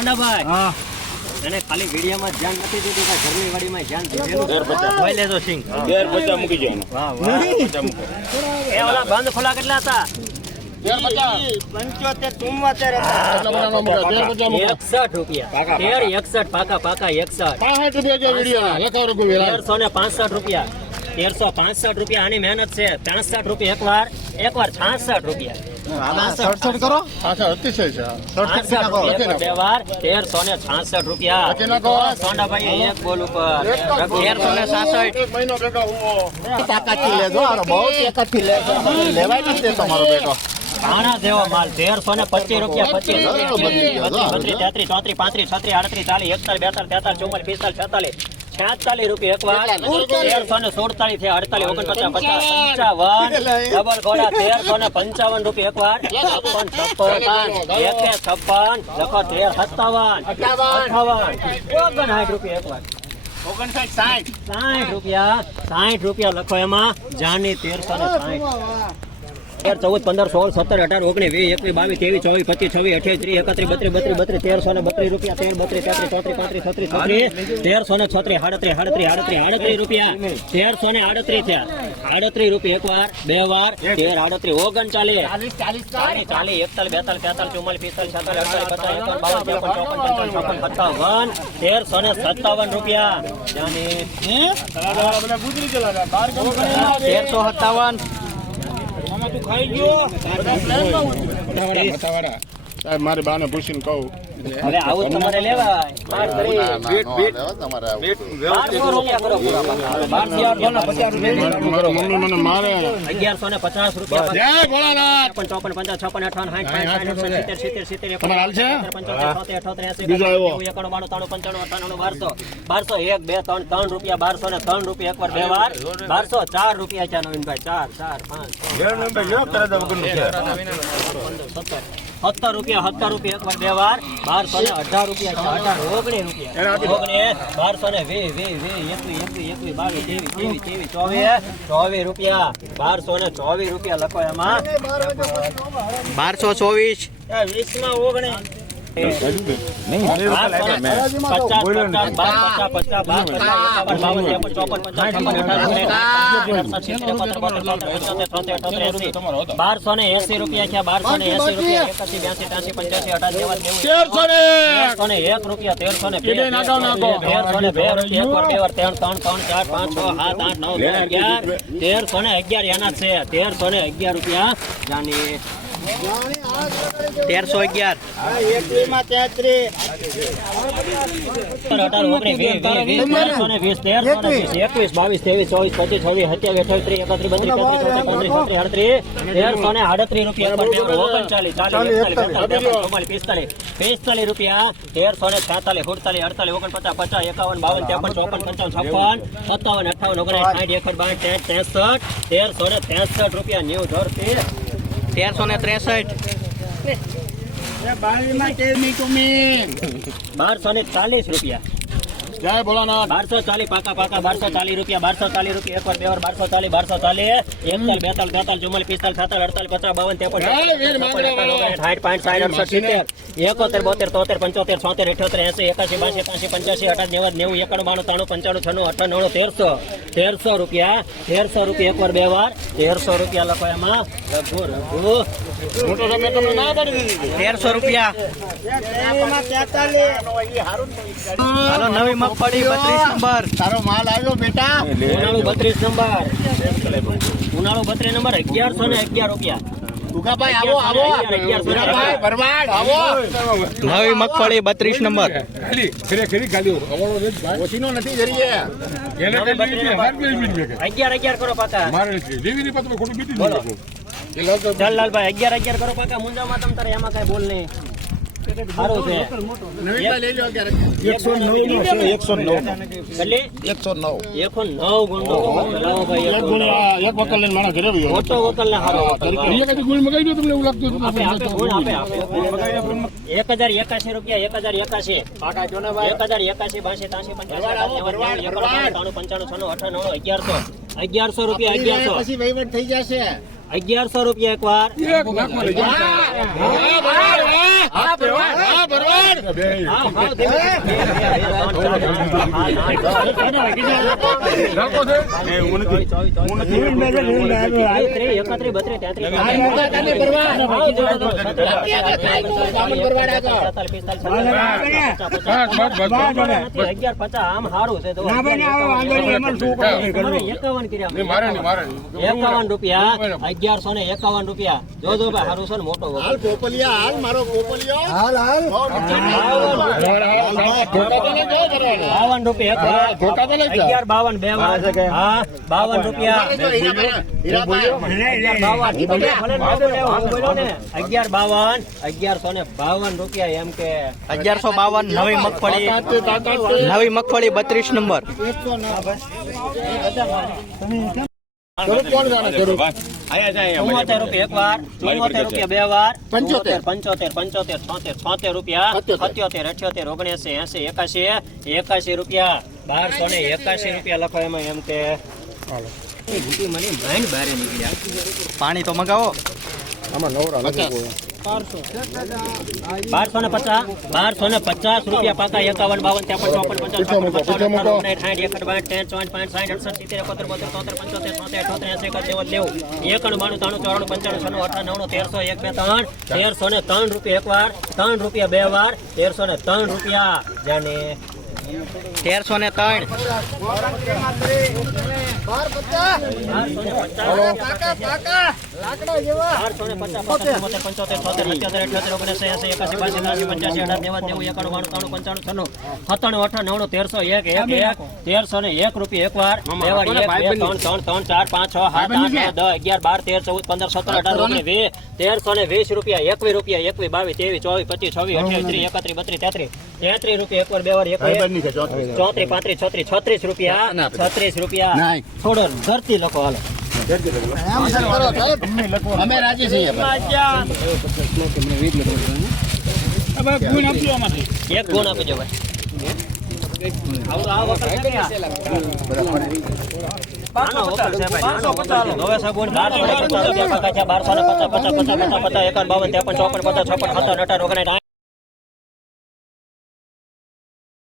સોનાભાઈ હા. એને ખાલી વિડીયોમાં ધ્યાન નથી દીધું કે ઘરની વાડીમાં ધ્યાન દીધેલું. જોઈ લેજો સિંગ તેર પચાસ મૂકી જવાનું વાહ વાહ. પચાસ મૂકો. એ ઓલા બંધ ખોલા કેટલા હતા? પંચોતેર ચુમ્મોતેર એકસઠ રૂપિયા. તેરસો પાસઠ આની મહેનત છે. ત્રેસઠ રૂપિયા એકવાર. એકવાર છાસઠ રૂપિયા. કરો રૂપિયા એકવાર બે તેરસો ને છાસઠ રૂપિયા સોંડાભાઈ એક બોલ ઉપર તેરસો ને છાસઠ તાકાતથી લેજો હારો, બહુ તાકાતથી લેજો લેવાય નથી દેતો બેટો આના જેવો માલ તેરસો ને પચીસ રૂપિયા પચીસ બત્રીસ તેત્રીસ ચોત્રીસ પાંત્રીસ છત્રીસ આડત્રીસ ચાલીસ એકતાલીસ બેતાલીસ તેતાલીસ ચુમ્માલીસ પિસ્તાલીસ છેતાલીસ છેતાલીસ રૂપિયા એક તેરસો ને સુડતાલીસથી અડતાલીસ ઓગણપચાસ પચાસ પંચાવન. ડબલ ઘોડા તેરસો ને પંચાવન રૂપિયા એક વાર છપ્પન છપ્પન. એકે છપ્પન. લખો તેર સત્તાવન. અઠાવન ઓગણસાઠ રૂપિયા એક વાર ઓગણસાઠ સાઠ. સાઠ રૂપિયા સાઠ રૂપિયા લખો એમાં. જાની તેરસો ને સાઠ. તેર ચૌદ પંદર સોળ સત્તર અઢાર ઓગણીસ વીસ એકવીસ બાવીસ ત્રેવીસ ચોવીસ પચીસ છવ્વીસ અઠ્યાવીસ ત્રીસ એકત્રીસ બત્રીસ બત્રીસ બત્રીસ તેરસો ને બત્રીસ રૂપિયા તેર બત્રીસ તેત્રીસ ચોત્રીસ પાંત્રીસ છત્રીસ છત્રીસ તેરસો ને છત્રીસ આડત્રીસ આડત્રીસ આડત્રીસ આડત્રીસ રૂપિયા. તેરસો ને આડત્રીસ છે આડત્રીસ રૂપિયા એક વાર બે વાર તેર આડત્રીસ ઓગણચાલીસ. ચાલીસ ચાલીસ ચાલીસ. એકતાલીસ બેતાલીસ તેતાલીસ ચુમ્માલીસ પિસ્તાલીસ છતાલીસ અડતાલીસ પચાસ એકાવન બાવન ત્રેપન ચોપન પંચાવન છપ્પન સત્તાવન તેરસો ને સત્તાવન રૂપિયા. તેરસો સત્તાવન. ખાઈ ગયો સાહેબ મારી બાને પૂછીને કહું. હવે આવું જ તમારે મમ્મી મને મારે અગિયારસો ને પચાસ રૂપિયા ચોપન પંચાવન છપ્પન અઠાવન સાઠ સિત્તેર સિત્તેર સિત્તેર બારસો. બારસો એક બે ત્રણ ત્રણ રૂપિયા બારસો ને ત્રણ રૂપિયા એકવાર બે વાર. બારસો ચાર રૂપિયા છે નવીનભાઈ. ચાર ચાર પાંચ સત્તર. સત્તર રૂપિયા સત્તર રૂપિયા એકવાર બે વાર. બારસો ને અઢાર રૂપિયા છે અઢાર ઓગણીસ રૂપિયા. ઓગણી બારસો ને વીસ વીસ વીસ એકવીસ એકવીસ એકવીસ બાવીસ ત્રેવીસ ત્રેવીસ ત્રેવીસ ચોવીસ ચોવીસ રૂપિયા. બારસો ને ચોવીસ રૂપિયા લખો એમાં. બારસો ચોવીસ. વીસમાં ઓગણીસ બારસો ને એસી રૂપિયા છે બારસો ને એસી રૂપિયા એકાસી બ્યાસી ત્યાસી પંચ્યાસી ને એક રૂપિયા તેરસો ને બે તેરસો ને બે રૂપિયા એક વાર ત્રણ ત્રણ ત્રણ ચાર પાંચ છ સાત આઠ નવ દસ અગિયાર તેરસો ને અગિયાર એના છે તેરસો ને અગિયાર રૂપિયા જાની તેરસો અગિયાર. ને વીસ તેરસો ને વીસ એકવીસ બાવીસ ત્રેવીસ ચોવીસ પચીસ છવ્વીસ સત્યાવીસ અઠાવીસ ત્રીસ એકત્રીસ બત્રીસ ચોત્રીસ પાંત્રીસ છત્રીસ આડત્રીસ તેરસો ને આડત્રીસ રૂપિયા પર બે ઓગણચાલીસ ચાલીસ એકતાલીસ બેતાલીસ ત્રેપન ચુમ્માલીસ પિસ્તાલીસ પિસ્તાલીસ રૂપિયા તેરસો ને છેતાલીસ સુડતાલીસ અડતાલીસ ઓગણપચાસ પચાસ એકાવન બાવન ત્રેપન ચોપન પંચાવન છપ્પન સત્તાવન અઠાવન ઓગણીસ સાઠ એકસઠ બાસઠ ત્રેસઠ ત્રેસઠ તેરસો ને ત્રેસઠ રૂપિયા ન્યૂ ધરતી તેરસો ને ત્રેસઠ. બારસો ને ચાલીસ રૂપિયા. જય ભોલાનાથ બારસો ચાલીસ પાકા પાકા બારસો ચાલીસ રૂપિયા બારસો ચાલીસ રૂપિયા. એકવાર બે વાર બારસો ચાલીસ બારસો ચાલીસ. એકતાલ બેતાલ તેતાલીસ ચુમ્માલીસ પિસ્તાલ છાતાલીસ અડતાલ પચાસ બાવન ત્રેપન વીર. સાઠ પાંચ સાઠ અડસઠ સિત્તેર એકોતેર બોતેર તોતેર પંચોતેર છોતેર અઠ્યોતેર એસી એકાસી બાસી એકાસી પંચ્યાસી અઠાસ નેવું નેવું એકાણું બાણું ત્રાણું પંચાણું છન્નું અઠ્ઠાણું તેરસો તેરસો રૂપિયા તેરસો રૂપિયા એકવાર બે વાર તેરસો રૂપિયા લખો એમાં. પાડી દીધી. તેરસો રૂપિયા. નવી મગફળી બત્રીસ નંબર. તારો માલ આવ્યો બેટા. ઉનાળુ બત્રીસ નંબર. ઉનાળુ બત્રીસ નંબર અગિયારસો ને અગિયાર રૂપિયા. ટુકાભાઈ આવો આવો. ભીરાભાઈ ભરવાડ આવો. નવી મગફળી બત્રીસ નંબર. અગિયાર અગિયાર કરો પાછા ચાલ લાલભાઈ અગિયાર અગિયાર કરો પાકા. મુંજામાં તમ તારે એમાં કઈ બોલ નહીં. એક હજાર એકાશી રૂપિયા એક હજાર એકાશી. એક હજાર એકાશી બાસી ત્રાસી બાણું, પંચાણું છન્નું અઠાણું અગિયારસો. અગિયારસો રૂપિયા અગિયારસો. પછી વહીવટ થઈ જશે. અગિયારસો રૂપિયા એક વાર અગિયાર પચાસ આમ સારું છે એકાવન કર્યા રૂપિયા અગિયારસો ને એકાવન રૂપિયા જોજો જો ભાઈ સારું છે ને મોટો. હાલ. પોપલિયા હાલ મારો પોપલિયો હાલ હાલ. ધોકા તો નહીં જાય કરવાના. બાવન રૂપિયા. અગિયાર બાવન. બે હા રૂપિયા. અગિયાર અગિયારસો ને બાવન રૂપિયા એમ કે. અગિયારસો બાવન નવી મગફળી. નવી મગફળી બત્રીસ નંબર. જરૂર કોણ જાણે જરૂર ચુમ્મોતેર રૂપિયા એક વાર. ચુમ્મોતેર રૂપિયા બે વાર. પંચોતેર. પંચોતેર પંચોતેર છોતેર છોતેર રૂપિયા. સત્યોતેર. અઠ્યોતેર ઓગણએસી એસી એકાશી એકાશી રૂપિયા. બારસો ને એકાશી રૂપિયા લખો એમાં એમ કે. મને માઇન્ડ બહાર નીકળ્યા પાણી તો મગાવો. બારસો ને પચાસ બારસો ને પચાસ રૂપિયા પાકા એકાવન બાવન ત્રેપન ચોપન પચાસ મૂકો. સાઠ એકડ બાર તેર ચોવીસ પાંચ સાઠ અડસઠ સિત્તેર એકોતેર બોતેર તોતેર પંચોતેર છોતેર અઠોતેર એસી એકાસી નેવું. નેવું એકણ બાણું ત્રાણું ચોરાણું પંચાણું અઠાણું નવ્વાણું તેરસો એક બે ત્રણ તેરસો ને ત્રણ રૂપિયા એક વાર ત્રણ રૂપિયા બે વાર તેરસો ને ત્રણ રૂપિયા. જાને. તેરસો ને ત્રણ બારસો ને પચાસ પચાસ પંચોતેર છોતેર અઠ્યોતેર અઠ્યોતેર ઓગણએંસી એંસી એકાસી બાસી ત્રાસી પંચ્યાસી અઢાર નેવું નેવું એકાણું બાણું ત્રાણું પંચાણું છન્નું સત્તાણું અઠાણું નવ્વાણું તેરસો એક એક એક તેરસો ને એક રૂપિયા એક વાર બે વાર એક બે ત્રણ ત્રણ ત્રણ ચાર પાંચ છ સાત આઠ નવ દસ અગિયાર બાર તેર ચૌદ પંદર સત્તર અઢાર ઓગણીસ વીસ. તેરસો ને વીસ રૂપિયા એકવીસ રૂપિયા એકવીસ બાવીસ ત્રેવીસ ચોવીસ પચીસ છવ્વીસ અઠ્યાવીસ ત્રીસ એકત્રીસ બત્રીસ તેત્રીસ. તેત્રીસ રૂપિયા એક વાર બે વાર એક ચોત્રીસ. પાંત્રીસ છત્રીસ છત્રીસ રૂપિયા છત્રીસ રૂપિયા. છોડો ધરતી લખો હાલો. અમે રાજી છીએ. એક ગુણ આપી દો ભાઈ આવડો આ વખત છે કે આ? નાનો વખત છે ભાઈ, બારસો ને પચાસ પચાસ, પચાસ, પચાસ, પચાસ, એકાવન, બાવન, ત્રેપન, ચોપન, પચાસ, છપ્પન, સત્તર અઢાર, ઓગણસાઠ,